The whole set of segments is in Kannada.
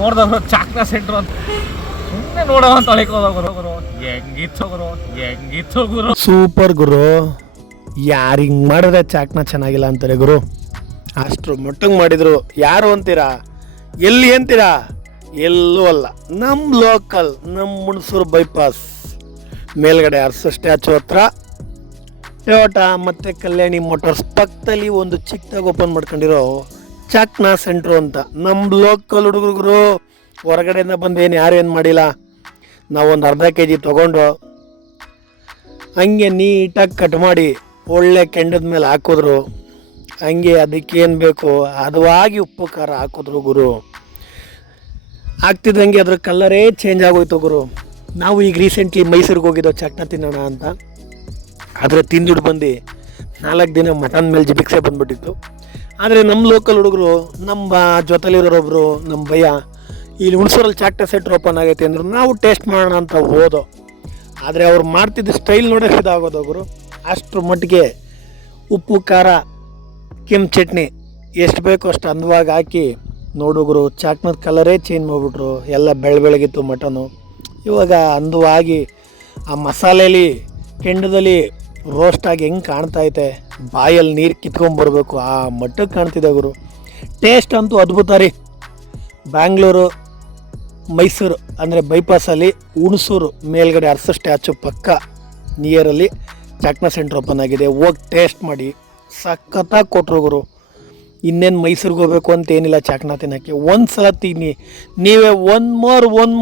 ನೋಡ್ದವ್ರು ಚಾಕ್ನ ಸೆಂಟ್ರ್ ಅಂತ ಸುಮ್ಮನೆ ನೋಡೋ ಅಂತ ಅಳಿಕೋದ ಗುರು ಹೆಂಗಿತ್ತು ಗುರು. ಸೂಪರ್ ಗುರು. ಯಾರು ಹಿಂಗೆ ಮಾಡಿದ್ರೆ ಚಾಕ್ನ ಚೆನ್ನಾಗಿಲ್ಲ ಅಂತಾರೆ ಗುರು. ಅಷ್ಟ್ರು ಮೊಟ್ಟಂಗೆ ಮಾಡಿದ್ರು. ಯಾರು ಅಂತೀರಾ? ಎಲ್ಲಿ ಅಂತೀರಾ? ಎಲ್ಲೂ ಅಲ್ಲ, ನಮ್ಮ ಲೋಕಲ್, ನಮ್ಮ ಹುಣಸೂರು ಬೈಪಾಸ್ ಮೇಲ್ಗಡೆ ಅರಸು ಸ್ಟ್ಯಾಚು ಹತ್ರ ಟೊಯೋಟಾ ಮತ್ತು ಕಲ್ಯಾಣಿ ಮೋಟಾರ್ಸ್ ಪಕ್ಕದಲ್ಲಿ ಒಂದು ಚಿಕ್ಕದಾಗಿ ಓಪನ್ ಮಾಡ್ಕೊಂಡಿರೋ ಚಾಕ್ನ ಸೆಂಟ್ರು ಅಂತ. ನಮ್ಮ ಲೋಕಲ್ ಹುಡುಗರು ಹೊರಗಡೆಯಿಂದ ಬಂದೇನು ಯಾರು ಏನು ಮಾಡಿಲ್ಲ. ನಾವೊಂದು ಅರ್ಧ kg ತೊಗೊಂಡು ಹಂಗೆ ನೀಟಾಗಿ ಕಟ್ ಮಾಡಿ ಒಳ್ಳೆ ಕೆಂಡದ ಮೇಲೆ ಹಾಕಿದ್ರು. ಹಂಗೆ ಅದಕ್ಕೇನು ಬೇಕು ಹದವಾಗಿ ಉಪ್ಪು ಖಾರ ಹಾಕಿದ್ರು ಗುರು. ಆಗ್ತಿದ್ದಂಗೆ ಅದ್ರ ಕಲ್ಲರೇ ಚೇಂಜ್ ಆಗೋಯ್ತು ಗುರು. ನಾವು ಈಗ ರೀಸೆಂಟ್ಲಿ ಮೈಸೂರಿಗೆ ಹೋಗಿದ್ದೋ ಚಾಕ್ನ ತಿನ್ನೋಣ ಅಂತ. ಆದರೆ ತಿಂದುಬಿಟ್ಟು ಬಂದು 4 ದಿನ ಮಟನ್ ಮೇಲೆ ಜಿಬಿಕ್ಸೆ ಬಂದುಬಿಟ್ಟಿತ್ತು. ಆದರೆ ನಮ್ಮ ಲೋಕಲ್ ಹುಡುಗರು, ನಮ್ಮ ಜೊತೆಲಿರೋರೊಬ್ಬರು, ನಮ್ಮ ಭಯ, ಇಲ್ಲಿ ಹುಣಸೂರಲ್ಲಿ ಚಾಕ್ನ ಸೆಂಟ್ರ್ ಓಪನ್ ಆಗೈತೆ ಅಂದರು. ನಾವು ಟೇಸ್ಟ್ ಮಾಡೋಣ ಅಂತ ಹೋದೋ. ಆದರೆ ಅವ್ರು ಮಾಡ್ತಿದ್ದ ಸ್ಟೈಲ್ ನೋಡೋಕೆ ಇದಾಗೋದು ಗುರು. ಅಷ್ಟರ ಮಟ್ಟಿಗೆ ಉಪ್ಪು ಖಾರ ಕೆಂಪು ಚಟ್ನಿ ಎಷ್ಟು ಬೇಕೋ ಅಷ್ಟು ಅಂದವಾಗಿ ಹಾಕಿ ನೋಡುಗರು ಚಾಕ್ನದ ಕಲರೇ ಚೇಂಜ್ ಮಾಡಿಬಿಟ್ರು. ಎಲ್ಲ ಬೆಳಗಿತ್ತು ಮಟನು. ಇವಾಗ ಅಂದವಾಗಿ ಆ ಮಸಾಲೆಯಲ್ಲಿ ಕೆಂಡದಲ್ಲಿ ರೋಸ್ಟಾಗಿ ಹೆಂಗೆ ಕಾಣ್ತೈತೆ, ಬಾಯಲ್ಲಿ ನೀರು ಕಿತ್ಕೊಂಬರ್ಬೇಕು ಆ ಮಟ್ಟಕ್ಕೆ ಕಾಣ್ತಿದೆ ಗುರು. ಟೇಸ್ಟ್ ಅಂತೂ ಅದ್ಭುತ ರೀ. ಬ್ಯಾಂಗ್ಳೂರು ಮೈಸೂರು ಅಂದರೆ ಬೈಪಾಸಲ್ಲಿ ಹುಣಸೂರು ಮೇಲ್ಗಡೆ ಅರಸು ಸ್ಟ್ಯಾಚು ಪಕ್ಕ ನಿಯರಲ್ಲಿ ಚಾಕ್ನ ಸೆಂಟ್ರ್ ಓಪನ್ ಆಗಿದೆ. ಹೋಗಿ ಟೇಸ್ಟ್ ಮಾಡಿ ಸಖತ್ತಾಗಿ ಕೊಟ್ಟರು ಗುರು. ಇನ್ನೇನು ಮೈಸೂರಿಗೆ ಹೋಗ್ಬೇಕು ಅಂತ ಏನಿಲ್ಲ ಚಾಕ್ನ ತಿನ್ನೋಕ್ಕೆ. ಒಂದು ಸಲ ತಿನ್ನಿ, ನೀವೇ ಒನ್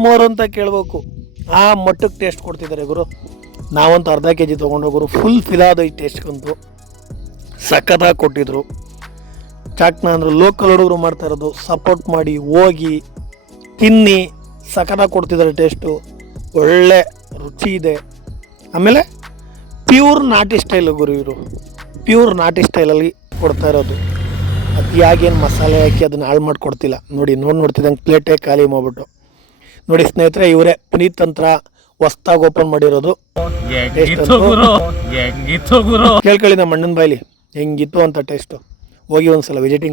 ಮೋರ್ ಅಂತ ಕೇಳಬೇಕು. ಆ ಮಟ್ಟಕ್ಕೆ ಟೇಸ್ಟ್ ಕೊಡ್ತಿದ್ದಾರೆ ಗುರು. ನಾವಂತೂ ಅರ್ಧ kg ತೊಗೊಂಡೋಗರು. ಫುಲ್ ಫಿಲಾದ ಈ ಟೇಸ್ಟ್ಗಂತೂ ಸಖತ್ತಾಗಿ ಕೊಟ್ಟಿದ್ರು. ಚಾಕ್ನ ಅಂದ್ರೆ ಲೋಕಲ್ ಹುಡುಗರು ಮಾಡ್ತಾ ಇರೋದು. ಸಪೋರ್ಟ್ ಮಾಡಿ ಹೋಗಿ ತಿನ್ನಿ, ಸಖತ್ತಾಗಿ ಕೊಡ್ತಿದ್ದಾರೆ. ಟೇಸ್ಟು ಒಳ್ಳೆ ರುಚಿ ಇದೆ. ಆಮೇಲೆ ಪ್ಯೂರ್ ನಾಟಿ ಸ್ಟೈಲ್ ಗುರು. ಇವರು ಪ್ಯೂರ್ ನಾಟಿ ಸ್ಟೈಲಲ್ಲಿ ಕೊಡ್ತಾ ಇರೋದು. ಅತಿಯಾಗೇನು ಮಸಾಲೆ ಹಾಕಿ ಅದನ್ನು ಹಾಳು ಮಾಡಿಕೊಡ್ತಿಲ್ಲ. ನೋಡ್ತಿದ್ದಂಗೆ ಪ್ಲೇಟೇ ಖಾಲಿ ಮಾಡಿಬಿಟ್ಟು. ನೋಡಿ ಸ್ನೇಹಿತರೆ, ಇವರೇ ಪುನೀತ್ ತಂತ್ರ ಹೊಸ್ದಾಗಿ ಓಪನ್ ಮಾಡಿರೋದು. ಕೇಳ್ಕೊಳ್ಳಿ ನಮ್ಮ ಅಣ್ಣನ ಬಾಯ್ಲಿ ಹೆಂಗಿತ್ತು ಅಂತ ಟೇಸ್ಟು. ಹೋಗಿ ಒಂದ್ಸಲ ವಿಸಿಟಿಂಗ್